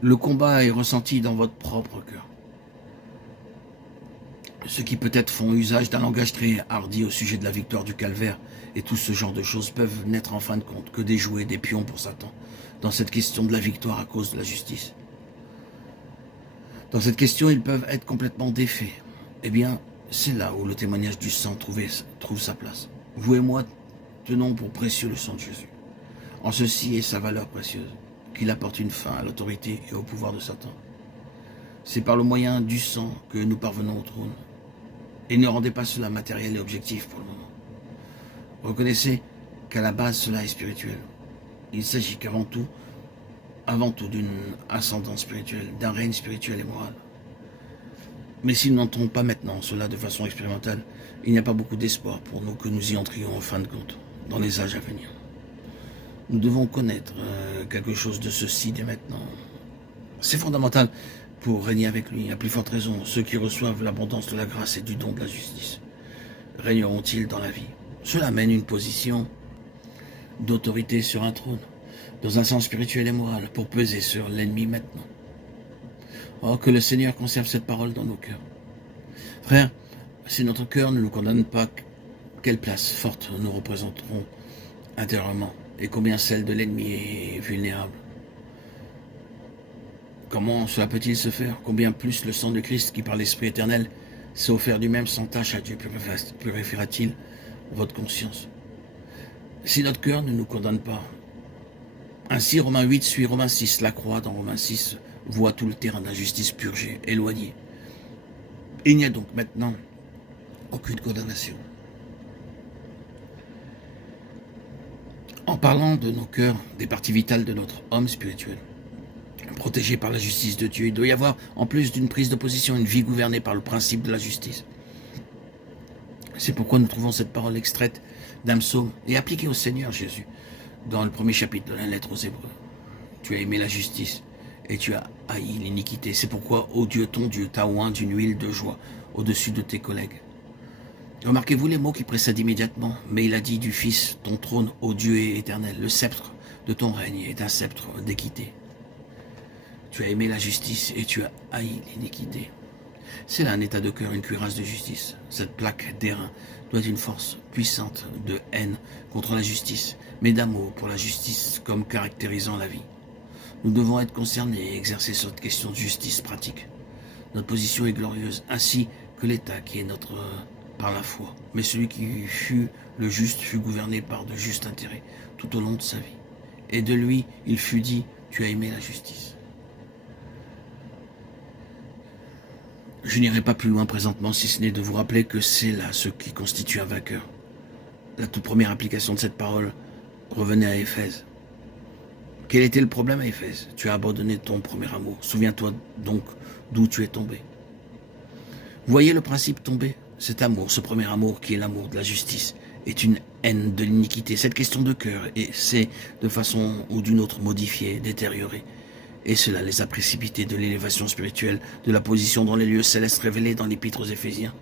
Le combat est ressenti dans votre propre cœur. Ceux qui peut-être font usage d'un langage très hardi au sujet de la victoire du calvaire et tout ce genre de choses peuvent n'être en fin de compte que des jouets, des pions pour Satan, dans cette question de la victoire à cause de la justice. Dans cette question, ils peuvent être complètement défaits. Eh bien, c'est là où le témoignage du sang trouve sa place. Vous et moi tenons pour précieux le sang de Jésus. En ceci est sa valeur précieuse, qu'il apporte une fin à l'autorité et au pouvoir de Satan. C'est par le moyen du sang que nous parvenons au trône. Et ne rendez pas cela matériel et objectif pour le moment. Reconnaissez qu'à la base, cela est spirituel. Il s'agit qu'avant tout d'une ascendance spirituelle, d'un règne spirituel et moral. Mais si nous n'entrons pas maintenant cela de façon expérimentale, il n'y a pas beaucoup d'espoir pour nous que nous y entrions en fin de compte, dans les âges à venir. Nous devons connaître quelque chose de ceci dès maintenant. C'est fondamental pour régner avec lui. À plus forte raison, ceux qui reçoivent l'abondance de la grâce et du don de la justice régneront-ils dans la vie. Cela mène une position d'autorité sur un trône, dans un sens spirituel et moral, pour peser sur l'ennemi maintenant. Or, que le Seigneur conserve cette parole dans nos cœurs. Frères, si notre cœur ne nous condamne pas, quelle place forte nous représenterons intérieurement, et combien celle de l'ennemi est vulnérable. Comment cela peut-il se faire? Combien plus le sang de Christ, qui par l'Esprit éternel s'est offert lui-même sans tâche à Dieu, purifiera-t-il votre conscience? Si notre cœur ne nous condamne pas, ainsi Romains 8 suit Romains 6, la croix dans Romains 6 voit tout le terrain d'injustice purgé, éloigné. Il n'y a donc maintenant aucune condamnation. En parlant de nos cœurs, des parties vitales de notre homme spirituel, protégé par la justice de Dieu, il doit y avoir, en plus d'une prise de position, une vie gouvernée par le principe de la justice. C'est pourquoi nous trouvons cette parole extraite d'un psaume et appliquée au Seigneur Jésus, dans le premier chapitre de la lettre aux Hébreux. Tu as aimé la justice et tu as haï l'iniquité. C'est pourquoi, ô Dieu, ton Dieu, t'a oint d'une huile de joie au-dessus de tes collègues. Remarquez-vous les mots qui précèdent immédiatement, mais il a dit du Fils, ton trône, ô Dieu est éternel, le sceptre de ton règne est un sceptre d'équité. Tu as aimé la justice et tu as haï l'iniquité. C'est là un état de cœur, une cuirasse de justice. Cette plaque d'airain doit être une force puissante de haine contre la justice, mais d'amour pour la justice comme caractérisant la vie. Nous devons être concernés et exercer cette question de justice pratique. Notre position est glorieuse, ainsi que l'état qui est notre par la foi. Mais celui qui fut le juste fut gouverné par de justes intérêts tout au long de sa vie. Et de lui, il fut dit, tu as aimé la justice. Je n'irai pas plus loin présentement, si ce n'est de vous rappeler que c'est là ce qui constitue un vainqueur. La toute première application de cette parole revenait à Éphèse. Quel était le problème à Éphèse? Tu as abandonné ton premier amour. Souviens-toi donc d'où tu es tombé. Vous voyez le principe tombé? Cet amour, ce premier amour qui est l'amour de la justice, est une haine de l'iniquité. Cette question de cœur, et c'est de façon ou d'une autre modifiée, détériorée. Et cela les a précipités de l'élévation spirituelle, de la position dans les lieux célestes révélés dans l'Épître aux Éphésiens.